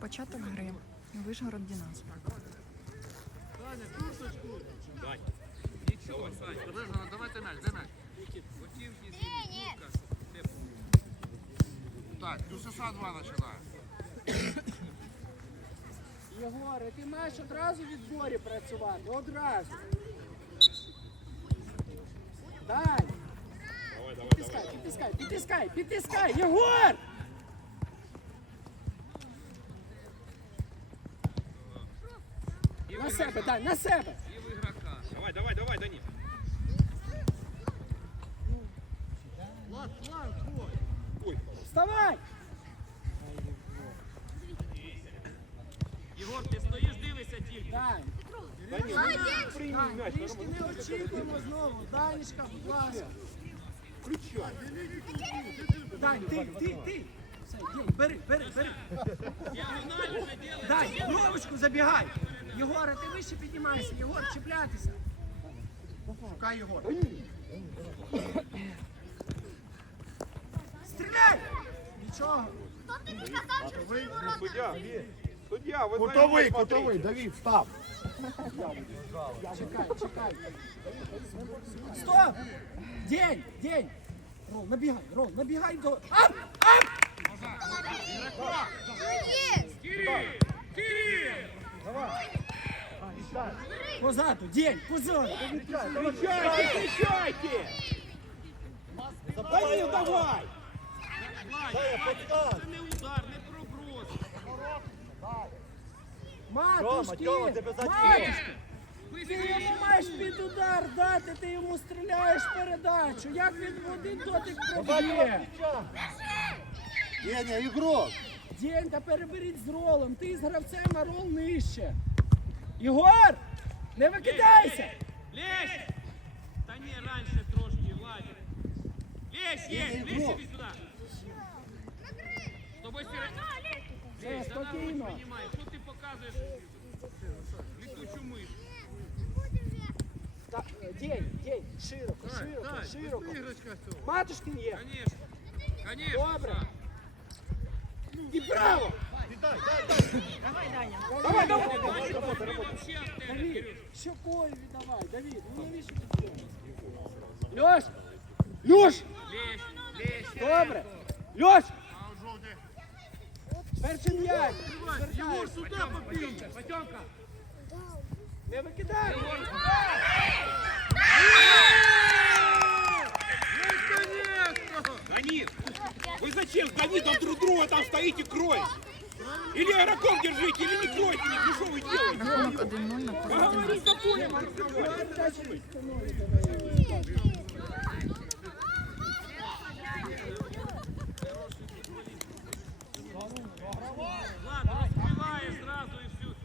Початок гри. Вишгород Дінас. Нічого, Сань. Давайте мяч, дай мяч. Готівки Так, ЮСШ 2 починає. Єгоре, ти маєш одразу в відборі працювати, одразу. Дай. Підтискай, підтискай, підтискай, підтискай, Єгор! На себе, дай, на себе. Давай, давай, давай, Данил. Вставай! Єгор, ти стоїш, дивишся тільки. Дай. Прийми мяч. Трішки не очікуємо знову. Данечка, будь ласка. Дай, ти, ти, ти. Все, бери, бери, бери. Дай, Льовочку, забігай. Єгоре, ти вище піднімайся. Єгор, чіплятися. Шукай Єгор. Стріляй! Нічого. Судья, судья, вы Кутовий, знаете, смотри. кутовий, Давід, став. Чекай, чекай. Стоп! День, день. Рол, набігай, Рол, набігай до... Ап! Ап! Позаду, день, позаду. Кричайте, кричайте! Данил, давай! Це не удар, не проброс. Матушки, Тьома, тебе за матушки. Ти йому маєш під удар дати, ти йому стріляєш передачу. Як він в один дотик проб'є? Деня, ігрок. День, та переберіть з ролом. Ти з гравцем, а рол нижче. Ігор, не викидайся. Лезь! Та ні, раніше трошки, Владик. Лезь, є, лезь іди сюди. З тобою сіре... Лезь, та. Що ти показуєш? Літучу миш. Так, день, день, широко, широко, широко. Матушкин є. Конечно. Конечно. Добре. І право. Давай, давай. Вообще антенна, Давид, Кирюш. щокою віддавай, Давид, ну навіщо ти це? Льош! Льош! Добре! Льош! Перший м'яч! Егор, сюди попій. Потемка. Не викидай! Данил, вы зачем с Давидом друг друга там стоите, крой? Или игроков держите, или не кройте, ну что вы делаете? Рахунок 1-0 на користь Дінас. Говори спокойно, разговаривай. Ладно, розкриває зразу і всю.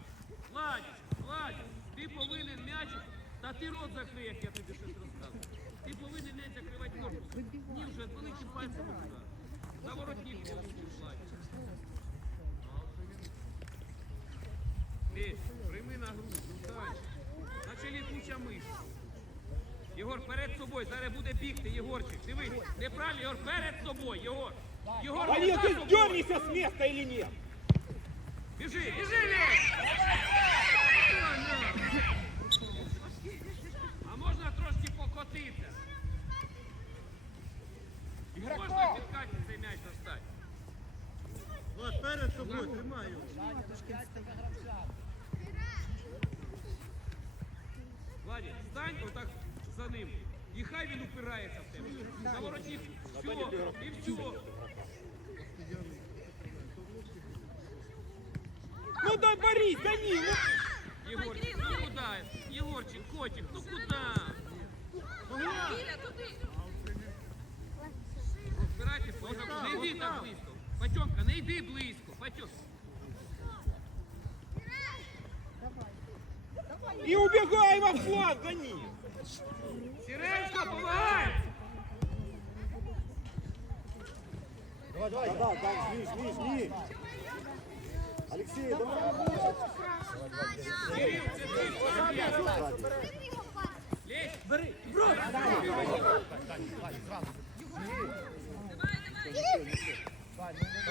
Владь, Владь, ти повинен м'яч, та ти рот закрий, як я тобі щось розказую. Ти повинен м'яч закривати корпусом. Ні, вже великим пальцем туди. Воротник повинен, прийми на гру, далі. Наче літуча миш. Єгор, перед собою, зараз буде бігти, Єгорчик. Дивись, неправильно, Єгор, перед собою, Єгор. Єгор, за ты собою. сдернешься с места или нет? Біжи, біжи, Лесь! А можна трошки покотитися? Можна підкати цей м'яч достати? Влад, перед собою, тримаю. Владі, стань отак за ним. І хай він упирається в тебе. На воротник. Все, і все. Ну да Борис, Данил, ну Єгорчик, ну куди? Єгорчик, котик, ну куди? Збирайтесь, не йди так близько. Патьомка, не йди близько. Патьомка. и убегай во фланг, Данил. Сіренська, помагай! Давай, давай, давай, давай, ніж, ніж, ніж. Олексій, давай. Кирил, це ти поробляєш. Лезь, Бери! Брось!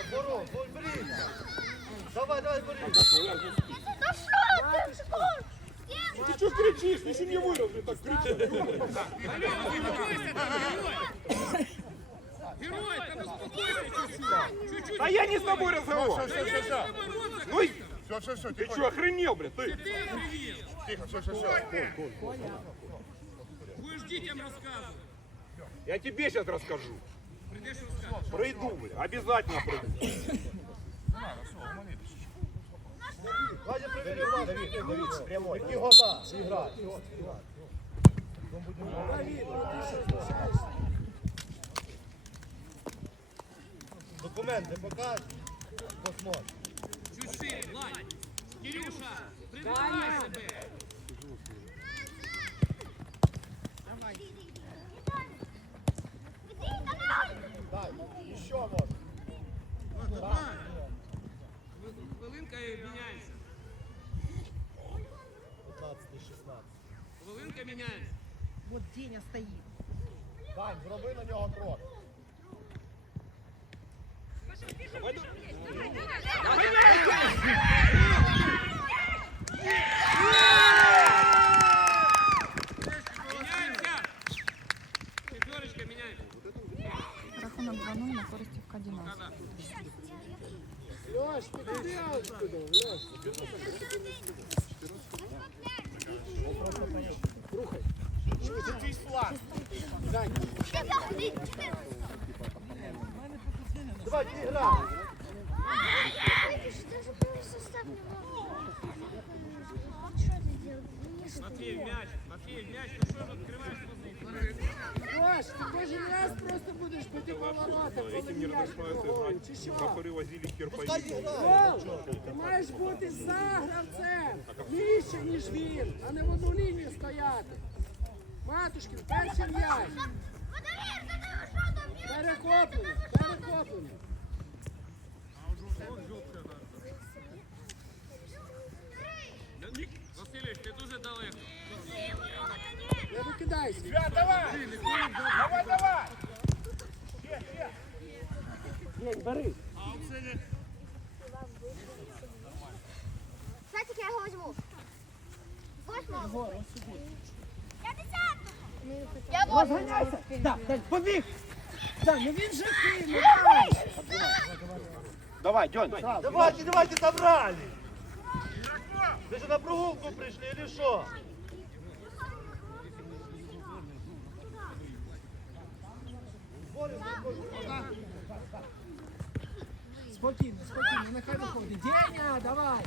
Здорово, бери. Давай, давай, бери. Ты что кричишь? Ты еще не вырос, ты так кричишь. Герой, там успокойся чуть-чуть. А я не с тобой все. Ну и Все, все, все, ты что, охренел, блядь, ты? Ты охренел. тихо, все, все, все. Будешь детям рассказывать. Я тебе сейчас расскажу. Рассказывать. Обязательно Давид, прямой. Які года? Ігра. Документи покажи. Посмотри. Шире, Владь. Кирюша, предлагай себе. Дай, ще можна. Хвилинка і міняємося. 15, 16. Хвилинка міняється. Вот Деня стоит. Дань, зроби на нього крок. 2-0 на користь ФК Дінас. Льош, підійди отсюда, Льош. Це твій флаг. Давай, ти грай. Матвей, мяч. Матвей, мяч. Ну що ж відкриваєш позицію? Льош, ти кожен раз просто будеш піти поворота, коли Этим не разрешается чи играть. возили кирпои. Гол! Ти маєш бути за гравцем, нижче, ніж він, а не в одну лінію стояти. Матушкин, перший м'яч. Перехоплення, перехоплення. Давай, давай! День, бери. Знаете, я ось сюди. Я десятого. Я побіг. Да, ну він же кинув. Давай, Дёнь. Давайте, давайте, собрали. Вы же на прогулку пришли или что? Спокійно, спокійно, нехай виходить. Деня, давай.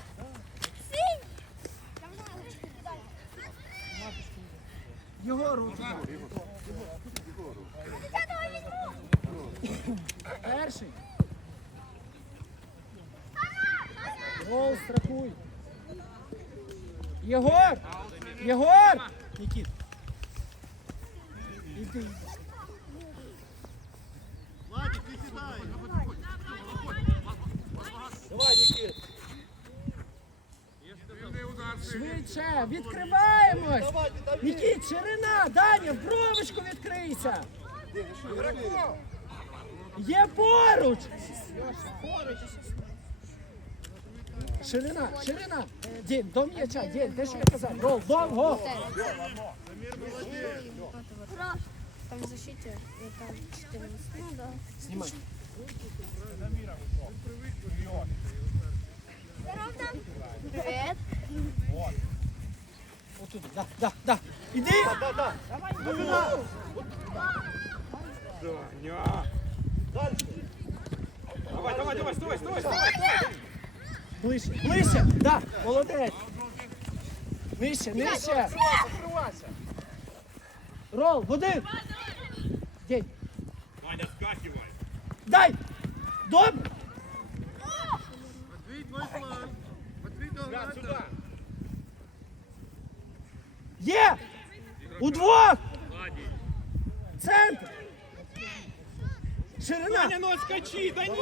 Його руки. Перший. Гол, страхуй. Єгор! Єгор! Нікіт. Іди. Владик, не кидай. Давай, Никит. Швидше, відкриваємось! Нікіт, ширина, Даня, в бровочку відкрийся! Є поруч! Ширина, ширина! Дін, до м'яча, Дін, те, що я казав, гол, гол! Там в защите, там 14. Ну да. Знімай. Привет. Отуди, да, да, да. Іди! Да, да. Давай, Даня. Дальше. Давай, давай, давай, стой, стой, стой. Ближче, ближче! Да, молодець! Нижче, нижче! Рол, в один! День, Ваня, скакивай. дай! Добре! Є! Удвох! Центр! Ширина! Ваня, ну отскочи, да не.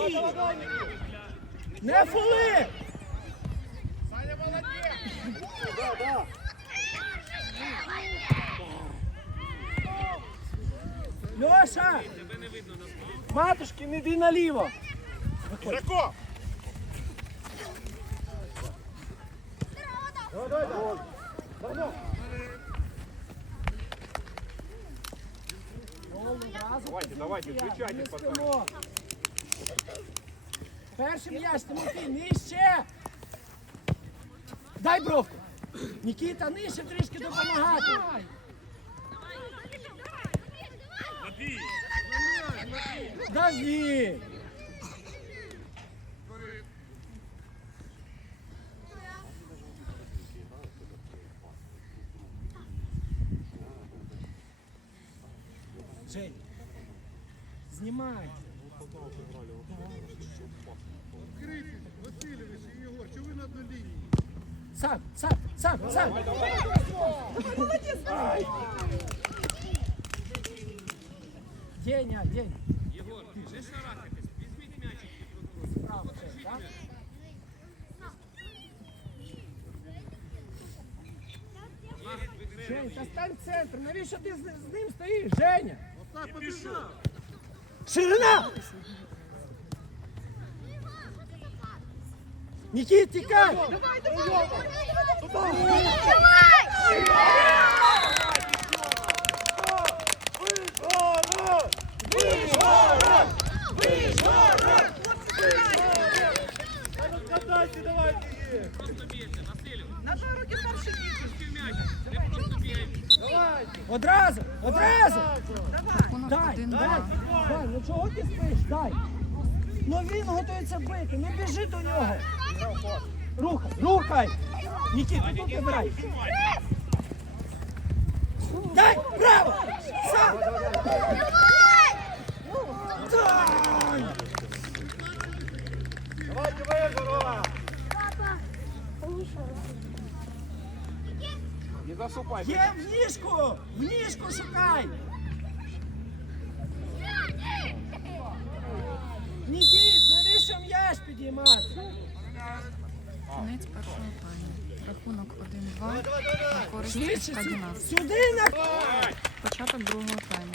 Не фоли! Да, да. Льоша! Матушки, не йди наліво! Игроков! Давай, давай, давай. Давно. Давайте, давайте, включайте, пацаны. Перший м'яч, Тимофій, нижче. Дай бровку. Нікіта, нижче трішки допомагати. Дави. Жень, знімай. Сам, сам, сам, сам. Деня, День. Єгор, не шарахайтесь, візьміть м'ячик під руку. Право, це, так? Жень, та стань в центр. Навіщо ти з, з ним стоїш, Женя? Ширина! Нікіт, тікай! Вигора! Вигора! Вигора! Катайте, давайте їх! Просто Василю. На два роки старше діти. Одразу, одразу! Рахунок Дай, 1-2. дай, дай, ну чого ти спиш? Дай. Ну він готується бити, ну біжи до нього. Рухай, рухай. Нікіт, тут вибирай. Дай, право! Сам! Дай! Давайте Вигора! Не засупай. Є в ніжку! В ніжку шукай! Нікіт, навіщо м'яч підіймати? Кінець першого тайму. Рахунок 1-2 на користь Швидше, ФК сю- Дінас. сюди на... Початок другого тайму.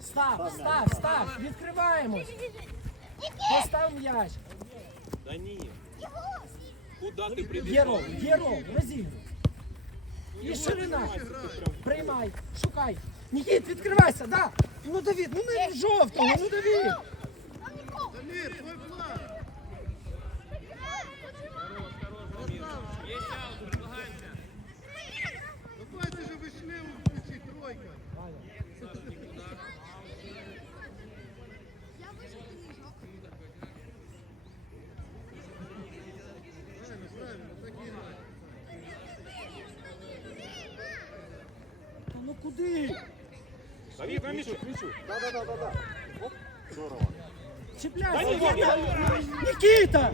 Став, став, став, відкриваємось. Постав м'яч. Да не. Куда ты прибежал? Єров, Єров, розігруй. І ширина. Приймай, шукай. Нікіт, відкривайся, да. Ну Давід, ну не в жовтого, ну Давід. Є аут, предлагаємося. Давайте же вийшли у ці тройка. Ну? Давид, на мячу. Да, да, да, да, да. Оп, здорово. Чіпляйся, Нікіта! Нікіта!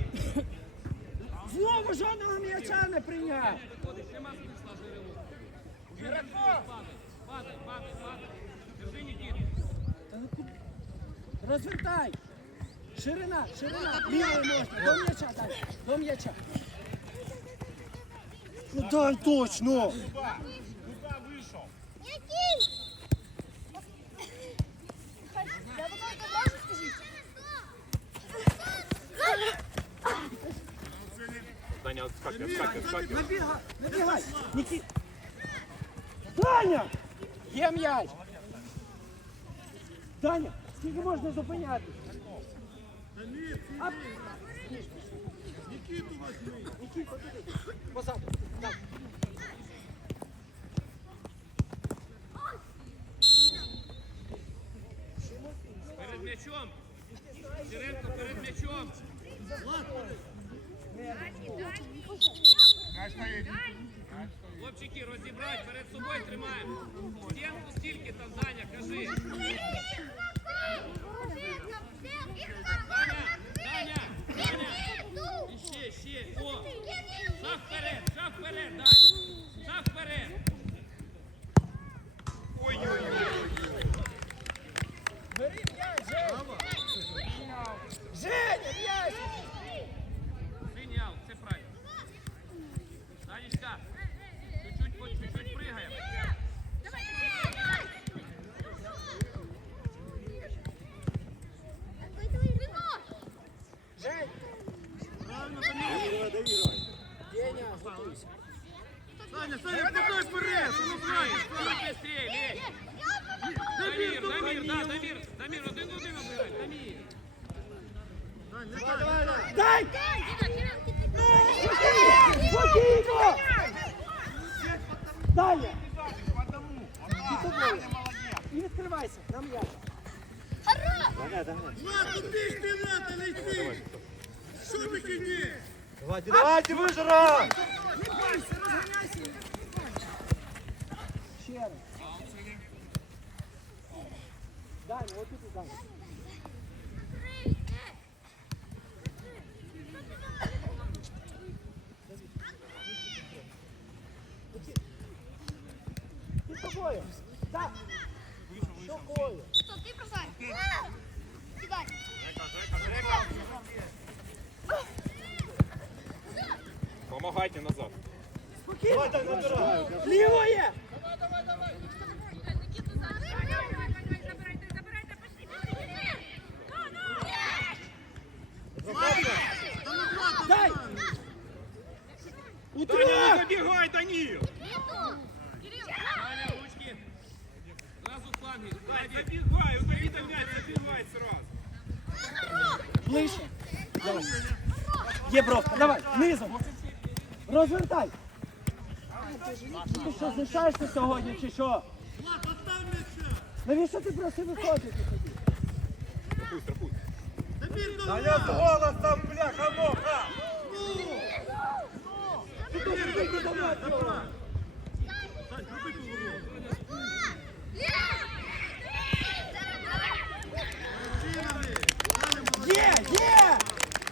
Знову жодного м'яча не прийняв. Виходить, нема смисла Жирилу. Падай, падай, падай. Держи, Нікіт. Та ну куди? Розвертай. Ширина, ширина. Лівою можна. До м'яча дай. До м'яча. Ну дай точно! Отскакивай. Набігай, набігай. Даня! Є м'яч. Даня, скільки можна зупиняти? Ап. Нікіту возьми. Нікіта, туди. Позаду. Так. Перед м'ячом. Сиренко перед м'ячом. Мяч стоїть. Хлопчики, розібрать, перед собою тримаємо. Стінку стільки там, Даня, держи. Даня, Даня, Даня. Іще, ще. О, шаг вперед, шаг вперед, Дань. Шаг вперед. Бери м'яч, Женя! Женя, м'яч! Синій аут, це правильно. Данечка, чуть-чуть, по- чуть-чуть пригаємо. Жень! Доіграй, доіграй. Деня, готуйся. Саня, Саня, подай вперед! Ну, Саня, Чуть быстрее, лезь. Дамир, Дамир, да, Дамир, Дамир, один один обирай, Дамир. Саня, давай, давай! Дай! Спокійно! Далі! І тобою. І відкривайся, на м'яч. Доганяй, доганяй. Влад, ну ти ж ти, Влад, а не йди! Що таке ні? Давайте, давайте, вижара! Ще раз. Дай, вот тут дай. Ти з тобою. Так. Тобою. Стоп, ти бросай. Кидай. Помогайте назад. Спокійно. Давай так набирай. Лівоє. Дай. У Даня, не трьох. забегай, Данил! Ближче. Давай. Є бровка, давай, низом. Розвертай. Ти що, знущаєшся сьогодні чи що? Навіщо ти просив виходити тоді? Страхуй, страхуй. Дамір, до Даня, Влада! голос там, бляха, моха! Ти дуже тільки до мене. Сань, зроби поворот! Є, є!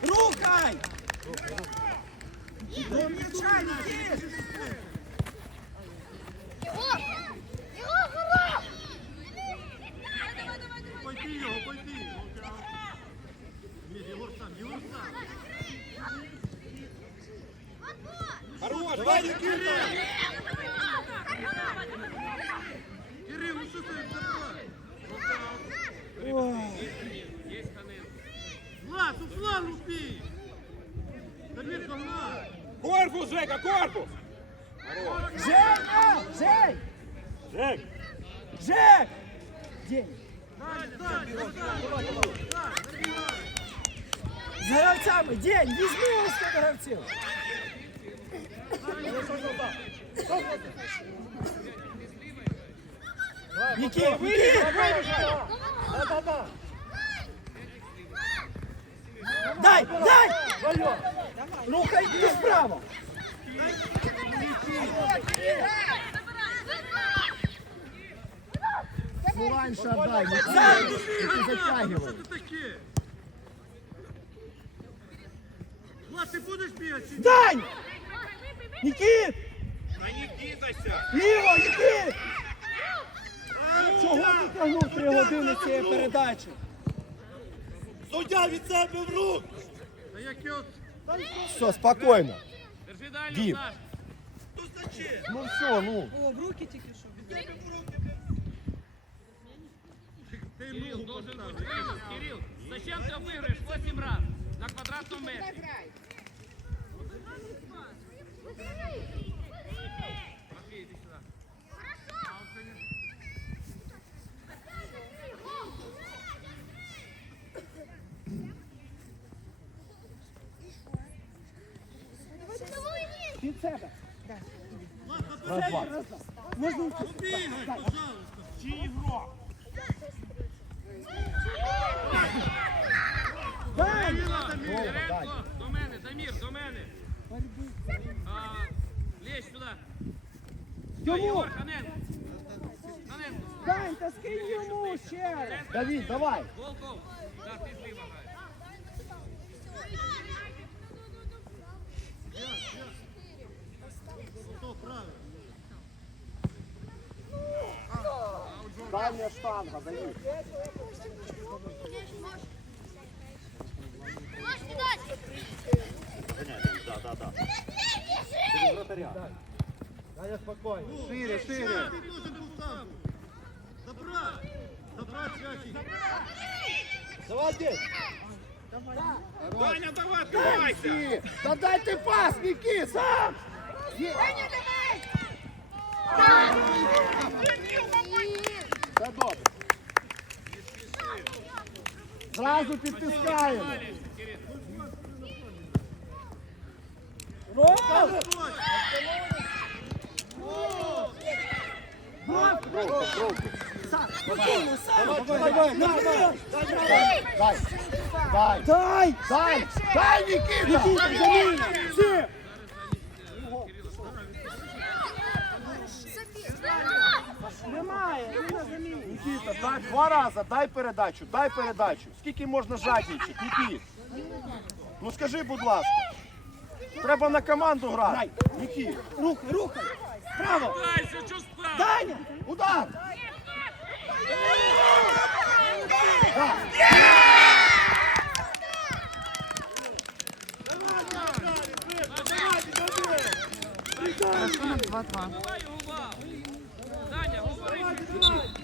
Рухай! До м'яча, Нікіт! Пойди його, пойди! Дамір, Єгор сам, Єгор сам! Хорош, Давай, Даня, Никита! Кирил, ну що ти забирай? Есть Ханенко. Влад, у флангу бій! Дамір, догнай! Корпус, Жека, корпус! Женя! Жень! Жек! Жек! День. Сань, Сань, забігай! З гравцями, день, візьми ось цих гравців. Нікіт, Нікіт! Да-да-да! Дай, дай! Рухай ти справа. Ну раньше отдай, не затягивай. Що це таке? Влад, ти будеш бігати? чи ні? Дань! Нікіт! Да не кидайся! Ліво, Нікіт! Чого ти тягнув три години цієї передачі? Суддя від себе в рук! Та яке от... Все, спокійно. Держи дальню, Дим. Саш. Ну все, ну. Ти Кирилл, ногу должен поставив. быть Кирилл. Кирилл, зачем ты обыгрываешь 8 раз на квадратном метре? Матвей, Раз, два. Можна Бігай, пожалуйста. Чи ігрок? Яренко, до мене, Дамір, до мене. Лезь сюди. Йому! Дань, та скинь йому ще раз. Давид, давай. Волков. Да, ти зліва. Хто правильно? Дальня штанга, Давид. Да, да, да. Через вратаря. Даня, спокойно. Шире, шире. Ти должен був там. Забрать. Забрать м'ячик. Давай, дед. Даня, давай, открывайся! Ні, Та дайте пас, Ніки, сам! Все добре. Зразу підтискаємо. Ром! Дай, Дай! дай, дай, Нікіта! Нікіта, заміна! Все! Немає, не на заміні. Дай два рази, дай передачу, дай передачу. Скільки можна жадничати, Нікіт? Ну скажи, будь ласка. Треба на команду грати. Нікіт, Рухай, рухай! Право! Даня! удар! Рахунок 2-2. Давай. Даня, говори.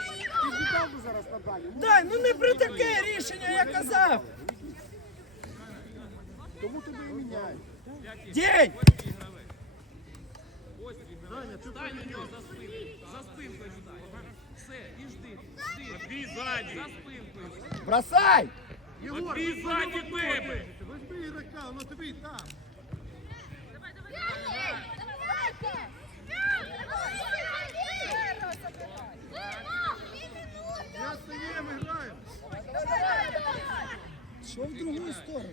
Дай, ну не при таке рішення, я казав! Тому тебе і міняють. День! Стань нього за спинкою. За спинкою стань. Все, і жди. Жди. За спинкою. Бросай! Отбей сзади, бэби! Возьми ігрока, воно тобі і там. Я стаємо, граємо. Що в другу сторону?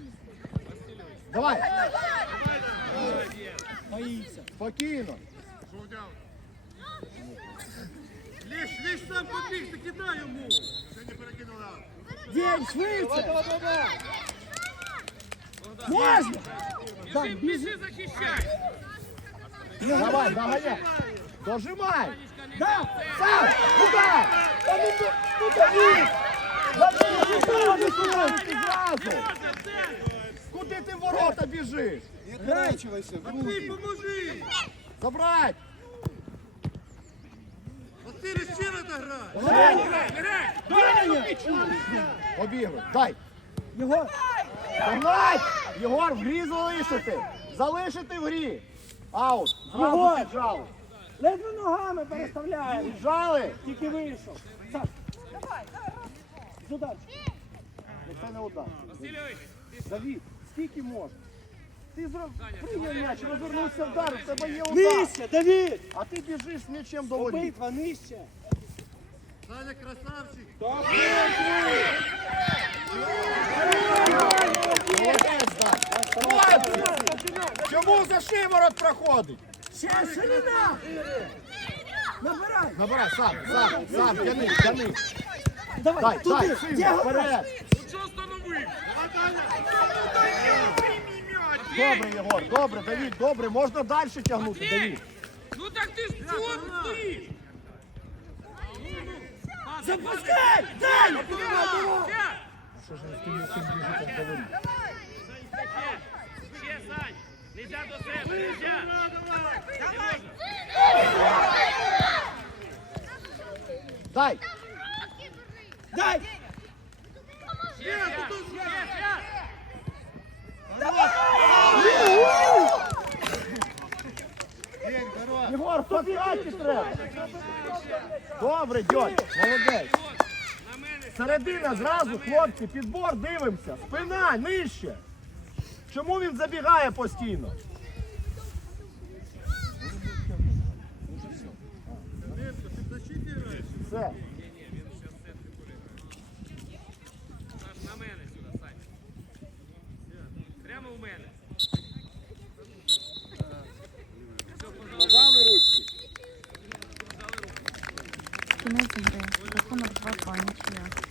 Давай, Боїться. спокійно. Ліж, ліж сам побіг, ти кидай йому. Ще не перекинула. День, швидше! Можна! Біжи, біжи, захищай. Давай, доганяй. Дожимай. Та ну, ну, ну, ну! Куди ти в ворота біжиш? Ти поможи. Забрать! Василь, ще не дограй. Обігруй, дай! Його! Погнать! Єгор, в грі залишити! Залишити в грі! Аут! Зразу Єгор! Ледве ногами переставляємо. Піджали! Тільки вийшов. Саш. Сюди. Ну, Це не удар. Васильович, Давід, скільки можна? Ти зро- прийняв м'яч, розвернувся вдар, в тебе є удар. Нижче, Давид! А ти біжиш з м'ячем до воріт. Битва нижче. Саня красавчик. Молодець, Дай. Чому за шиворот проходить? Ще ширина! Набирай! Набирай, сам, сам, сам, тяни, тяни. Давай, Дай, туди! дай, сильно, Діагональ! вперед. ну що встановив? Добре, Єгор, добре, Давід, добре, можна далі тягнути, Давід. Ну так ти ж чого стоїш? Запускай! Дай! Що ж цим біжить, як до воріт? ще, ще, Сань. Нельзя до себе, нельзя. Не можна. Дай, Дай! Ще, ще. Єгор, подкаті треба. Добре, дьонь, молодець. Середина зразу, хлопці, підбор дивимося. Спина нижче. Чому він забігає постійно? Все. На мене сюди, Саня. Прямо в мене. Пожали ручки. Кінець гри. Рахунок 2-2, нічия.